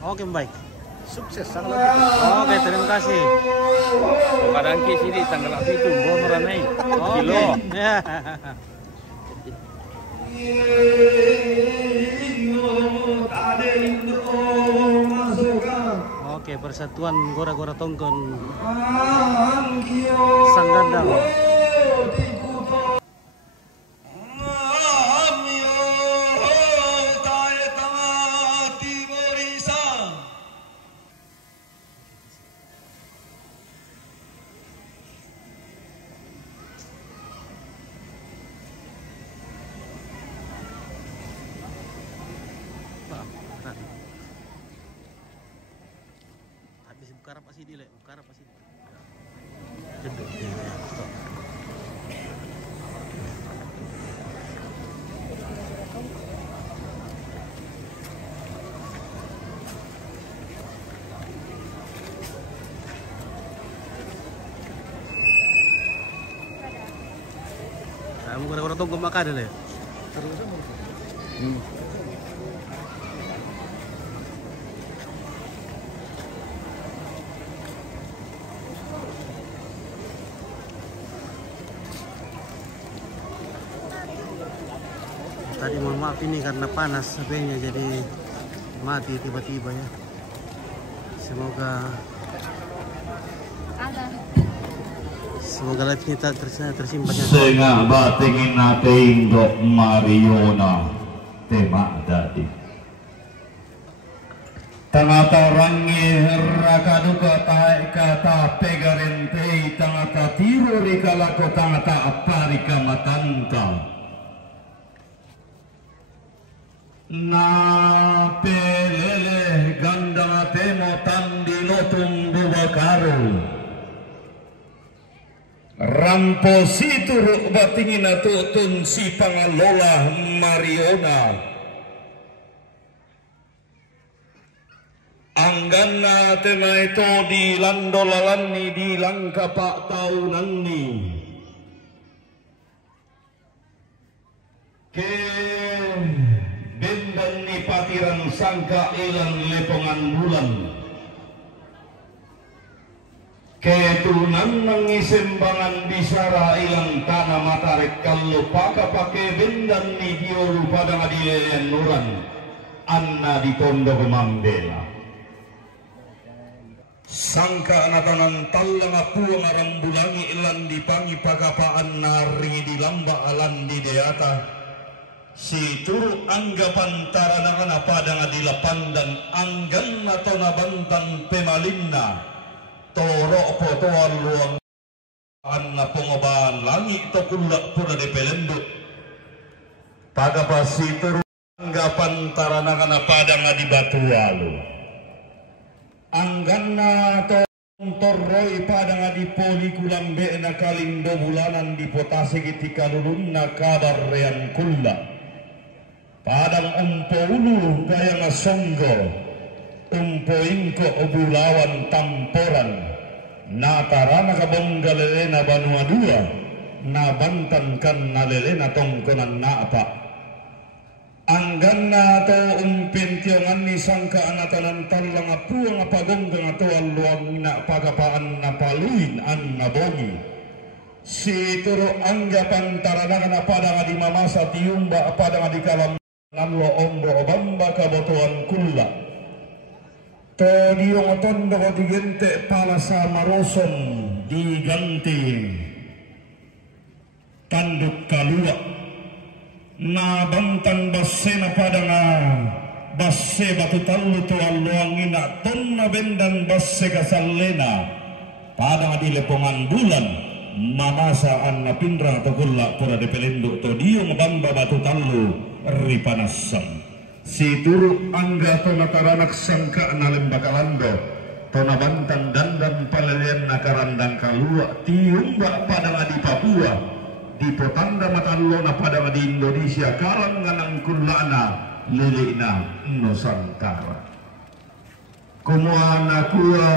Oke, baik. Sukses sang lagi. Oke, terima kasih. Kadang ke sini tanggal itu gua meranai kilo. Ya. Oke, Persatuan Gora-Gora Tongkon Sanggandang. Habis buka apa sih dile? Buka apa sih? Jeduk. Kamu gora-gora tunggu makan dile. Terus Tadi mohon maaf ini karena panas HP-nya jadi mati tiba-tiba ya. Semoga live kita tersimpan ya. Sengah batingin nating dok Mariona tema dadi. Tangata rangi rakaduka tae kata pegarente tangata tiru rikalako tangata aparika matanta. Na pelele gandang temo tandilo tumbu bakaru rampo situru batingin atutun si pangalola Mariona anggana tema itu di landolalani di langka pak taunanni ke bendang ni patiran sangka ilang lepongan bulan keturunan mengisembangan bisara ilang tanah matarik kalau pakai bendang ni diolu pada ngadilelian nuran anna di tondo kemambela sangka anatanan talang apuang arambulangi ilan dipangi pagapaan nari di lamba alan di deata si turu anggapan taranangan apa dengan dilapan dan anggan atau nabantang pemalinna torok potoan luang anna pengobahan langit to kulak pura de pelendo pagapa si turu anggapan taranangan apa dengan di batu walu angganna to torroi pada ngadi poli kulang be na kalindo bulanan di potase ketika lulunna kabar rean kulla padang umpo ulu gaya ngasonggo umpo ingko obulawan tamporan na tarana kabonggalele na banua dua na bantan kan na lele na tongkonan na apa anggan na to umpintiongan ni sangka anatanan talang apuang apagonggang ato aluang na pagapaan na paluin an na bongi si turo anggapan taranakan apada nga di mamasa tiumba apada nga di kalam namlo ombo obamba kabotoan kulla to diyong otondo ko digente pala sa maroson diganti tanduk kalua na bantan basse na pada nga basse batu talu to aluangin na ton na bendang basse kasalena pada nga di lepongan bulan mamasaan na pindra to kulla pura de pelendo to diyong bamba batu talu ripanasam si turu angga to nataranak sangka na lembakalando to nabantan dandan palalian nakarandang kalua tiumba pada di Papua di potanda matallo na pada di Indonesia karang nganang kulana lilina Nusantara kumuana kuwa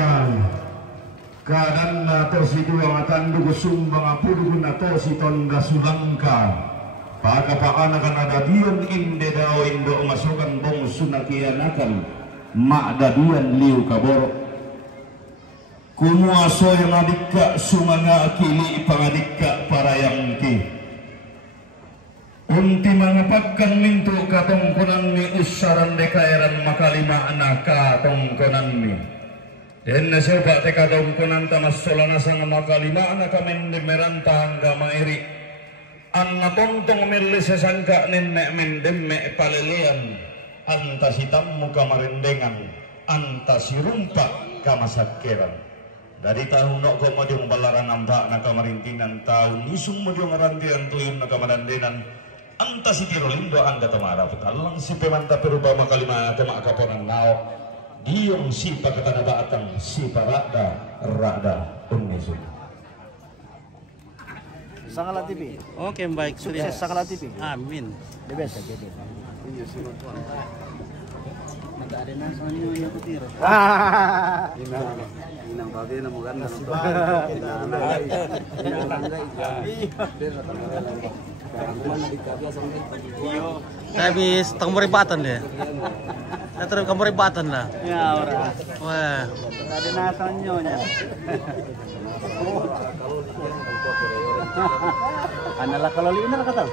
kadan na to si dua matandu kusumbang apudu na to si tonda sulangka pagkapaan akan ada diyon inde daw indo masukan bong sunakianakan mak dadian liu kaboro kumuaso yang adika sumanga kili pangadika parayang ki unti mangapakkan mintu katongkonan mi usaran dekairan makalima anaka tongkonan mi dan nasibak teka tongkonan tamas solana sang makalima anaka mendemerantang gama iri anna tontong milih sesangka nenek mendeme palelean antas hitam muka marendengan antas rumpak kamasakeran dari tahun nok komodium balaran nampak naka marintinan tahun isung modium rantian tuyun naka marandenan antas itirolindo anda tamara putalang si pemanta peruba makalima temak kaponan nao diong si pakatana batang si parada rada unisun Sangala TV. Oke, baik sudah. Sukses Sangala TV. Amin. The best gitu. Ada nasionalnya yang kutiro. Inang babe na mugan na sito. Habis tengmuribatan deh. Saya terus kemuribatan lah. Ya, ora. Wah. Ada nasionalnya. Analah kalau linar kata.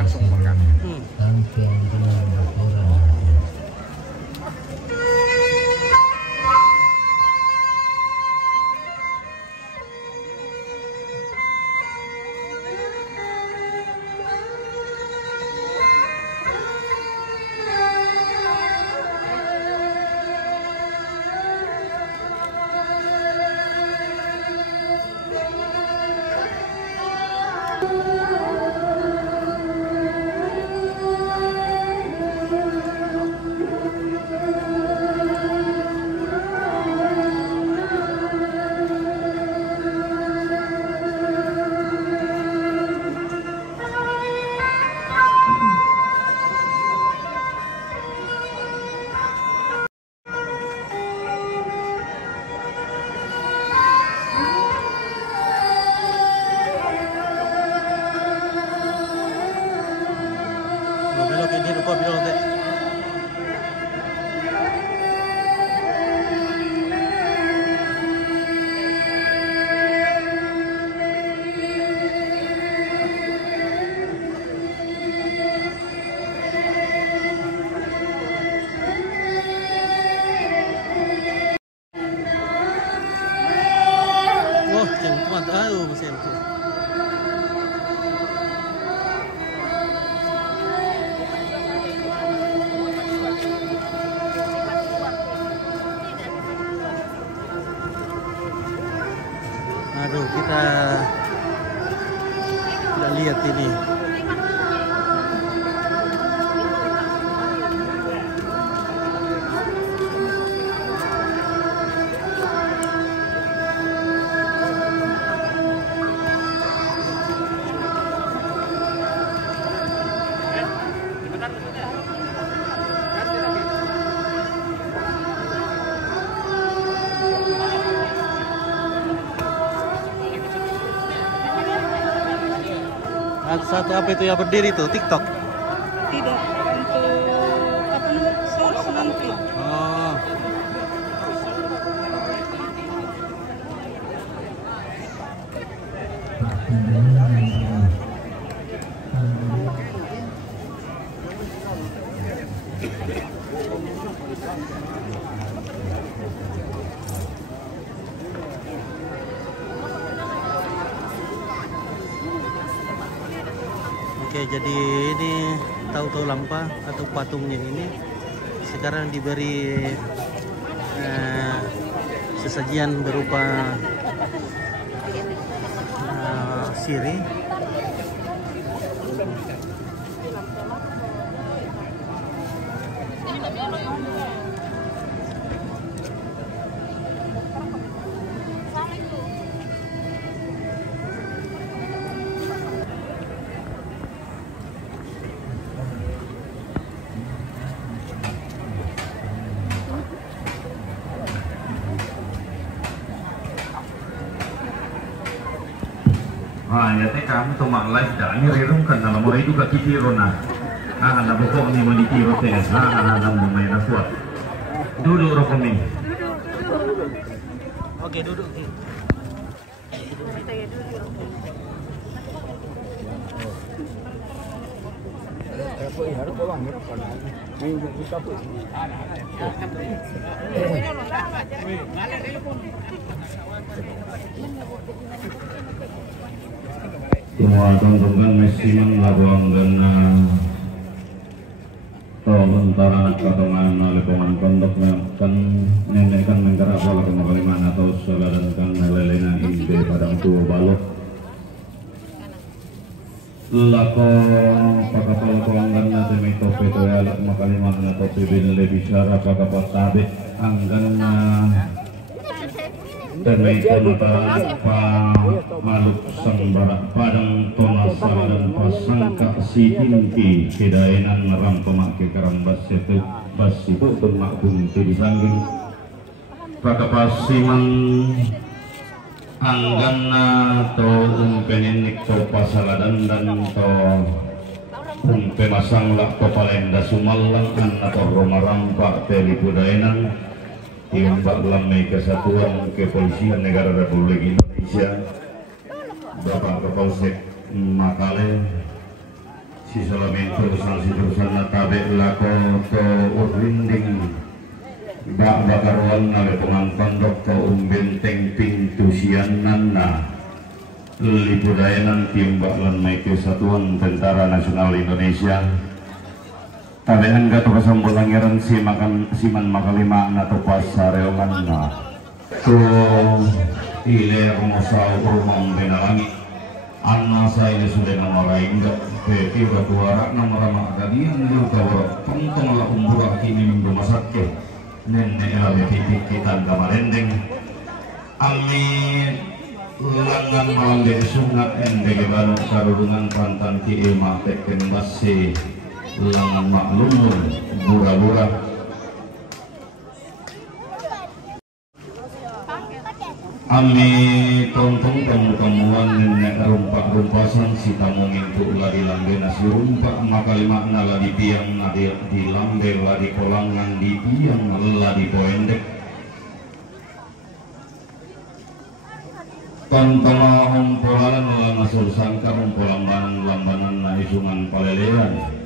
langsung makan. Belok ini lupa belok teh. Wah, jangan kuat. Aduh, mesin. Aduh, kita tidak lihat ini. Satu apa itu yang berdiri tuh? TikTok? Tidak, untuk apa namanya? Nanti. Oh. Oke, jadi ini tahu-tahu lampa atau patungnya ini sekarang diberi sesajian berupa siri. Ya teh kamu tumak live dah ni rirung kan dalam orang itu kaki tirona. Anda pokok ni mandi tiro teh. Anda main kuat. Duduk rokomin. Oke, duduk. Semua tontonkan mesiman labuangkan mentara katongan oleh peman pondok kan nenekkan menggerak pola kemakaman atau seladankan lelenan ide padang tua balok lako pakapal pelanggan demi tope toyalak makalimat na tope bin lebih syara pakapal tabe anggan demi tentara maluk sembara padang tonasa dan pasangka si inti kedainan ngeram pemakai kerang bas itu bermakbum di sangging pakapal simang anggana to umpenenik to pasaladan dan to umpe masang lak to palenda sumalang atau Roma rampak teli budainan timbak lamai kesatuan kepolisian negara Republik Indonesia Bapak Kapolsek Makale si salaminto sang sidusan na tabi lako to urinding ba bakaruan na pemantang dokter umbenteng pintu sianan na lipudayanan timbalan may kesatuan Tentara Nasional Indonesia tabean gato kasambol langiran siman makalima na tupas sa reongan na to iler mo sa urmong binalangi anna sa ini sudah namarain gak peti batuara namarama agadian luka warok tongtong la umbura kini minggu masakke nenek lawe titik kita kamarendeng amin langan malambe sungat endege banu karudungan pantan ki ilma teken basi langan maklumur bura-bura ami tontong kamu-kamuan nenek rumpak-rumpasan si tamongin tu lagi lambe nasi rumpak makalima na lagi tiang nadi di lambe lagi kolangan di tiang lagi poendek tontong hompolan lana sul sangka hompolambanan lambanan na isungan palelean